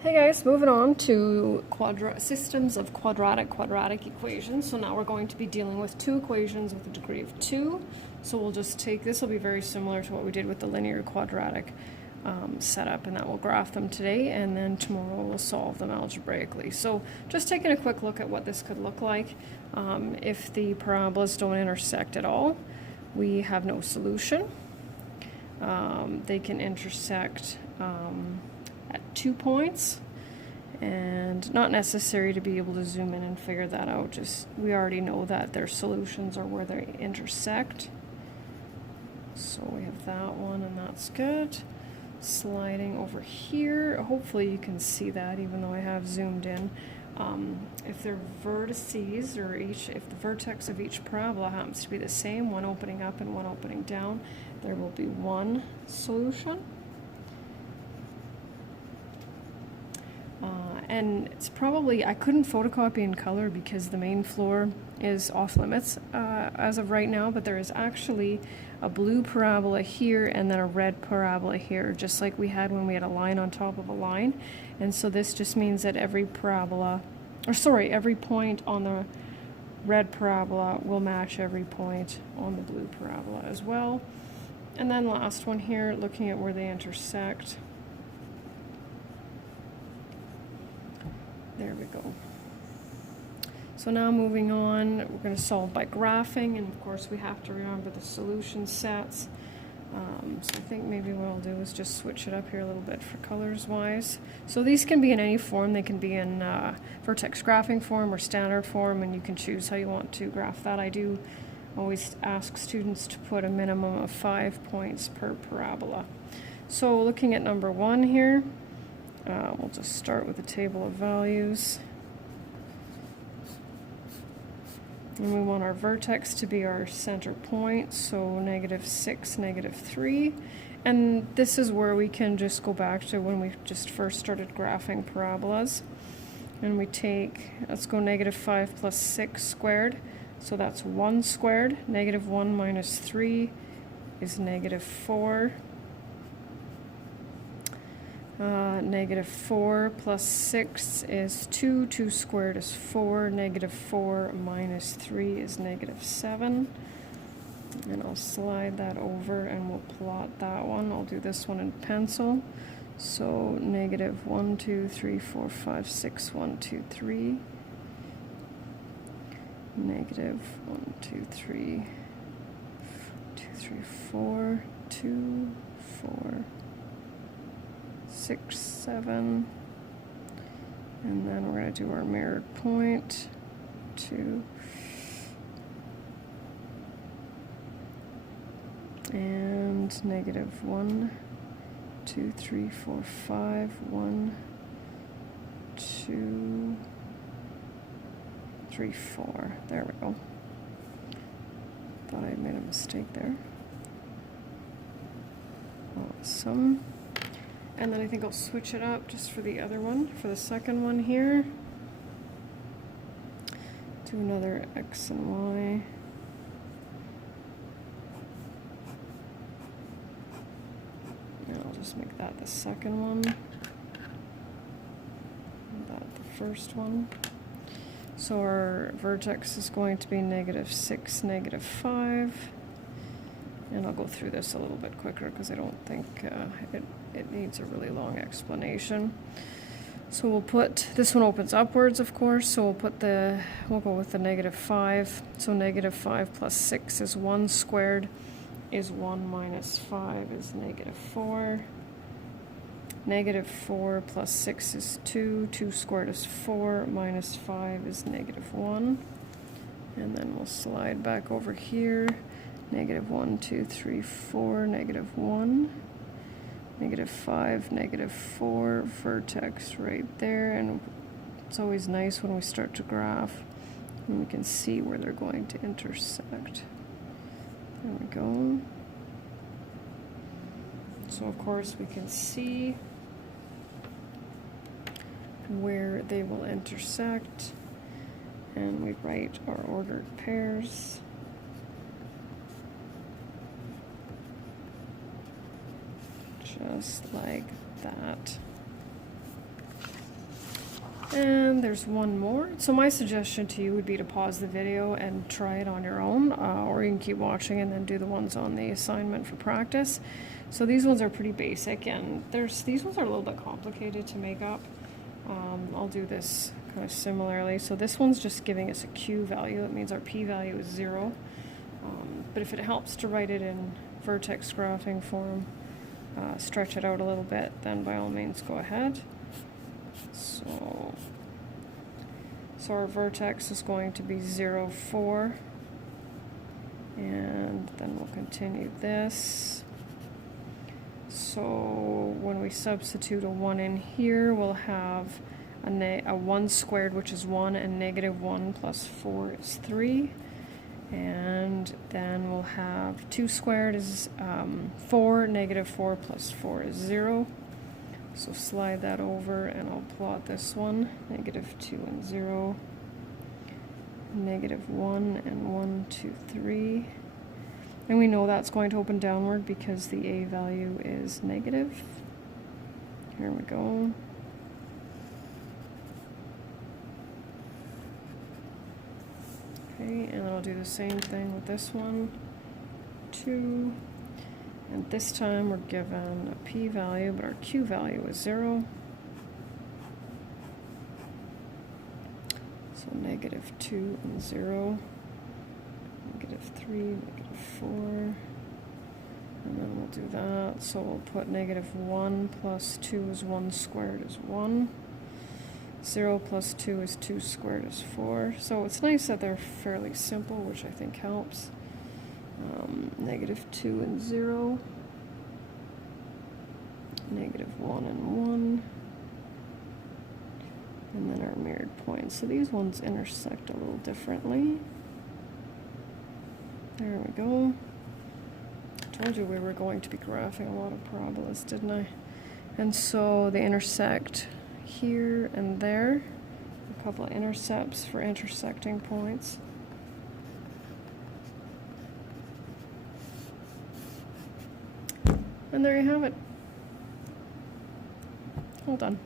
Hey guys, moving on to systems of quadratic equations. So now we're going to be dealing with two equations with a degree of 2. So we'll just take, this will be very similar to what we did with the linear quadratic setup, and that we'll graph them today, and then tomorrow we'll solve them algebraically. So just taking a quick look at what this could look like. If the parabolas don't intersect at all, we have no solution. They can intersect at 2 points, and not necessary to be able to zoom in and figure that out. Just, we already know that their solutions are where they intersect. So we have that one, and that's good. Sliding over here, hopefully you can see that even though I have zoomed in. If their vertices, or if the vertex of each parabola happens to be the same, one opening up and one opening down, there will be one solution. And it's probably, I couldn't photocopy in color because the main floor is off limits as of right now, but there is actually a blue parabola here and then a red parabola here, just like we had when we had a line on top of a line. And so this just means that every parabola, or sorry, every point on the red parabola will match every point on the blue parabola as well. And then last one here, looking at where they intersect. There we go. So now moving on, we're going to solve by graphing, and of course we have to remember the solution sets. So I think maybe what I'll do is just switch it up here a little bit for colors wise. So these can be in any form. They can be in vertex graphing form or standard form, and you can choose how you want to graph that. I do always ask students to put a minimum of 5 points per parabola. So looking at number 1 here, we'll just start with the table of values. And we want our vertex to be our center point, so -6, -3. And this is where we can just go back to when we just first started graphing parabolas. And we take, let's go -5 plus 6 squared. So that's 1 squared. -1 minus 3 is -4. -4 plus 6 is 2. 2 squared is 4. -4 minus 3 is -7. And I'll slide that over and we'll plot that one. I'll do this one in pencil. So -1, 2, 3, 4, 5, 6, 1, 2, 3. -1, 2, 3, 2, 3, 4, 2, 4, 6, 7, and then we're going to do our mirrored point, 2, and -1, 2, 3, 4, 5, 1, 2, 3, 4. There we go. Thought I made a mistake there. Awesome. And then I think I'll switch it up just for the other one, for the second one here. Do another X and Y. And I'll just make that the second one. And that the first one. So our vertex is going to be -6, -5. And I'll go through this a little bit quicker because I don't think it needs a really long explanation. So we'll put, this one opens upwards of course, so we'll go with the -5. So -5 plus 6 is 1 squared, is 1 minus 5 is -4. -4 plus 6 is 2. 2 squared is 4, minus 5 is -1. And then we'll slide back over here. -1, 2, 3, 4, -1, -5, -4, vertex right there. And it's always nice when we start to graph and we can see where they're going to intersect. There we go. So of course we can see where they will intersect, and we write our ordered pairs. Just like that. And there's one more. So my suggestion to you would be to pause the video and try it on your own, or you can keep watching and then do the ones on the assignment for practice. So these ones are pretty basic, and these ones are a little bit complicated to make up. I'll do this kind of similarly. So this one's just giving us a Q value. That means our P value is 0. But if it helps to write it in vertex graphing form, stretch it out a little bit, then by all means go ahead. So our vertex is going to be 0, 4, and then we'll continue this. So when we substitute a 1 in here, we'll have a 1 squared, which is 1, and -1 plus 4 is 3. And then we'll have 2 squared is 4, -4 plus 4 is 0. So slide that over and I'll plot this one, -2 and 0, -1 and 1, 2, 3. And we know that's going to open downward because the A value is negative. Here we go. Okay, and then I'll do the same thing with this one, 2. And this time we're given a P value, but our Q value is 0. So -2 and 0, -3, -4, and then we'll do that. So we'll put -1 plus 2 is 1 squared is 1. 0 plus 2 is 2 squared is 4. So it's nice that they're fairly simple, which I think helps. -2 and 0, -1 and 1, and then our mirrored points. So these ones intersect a little differently. There we go. I told you we were going to be graphing a lot of parabolas, didn't I? And so they intersect here and there. A couple of intercepts for intersecting points. And there you have it. All done.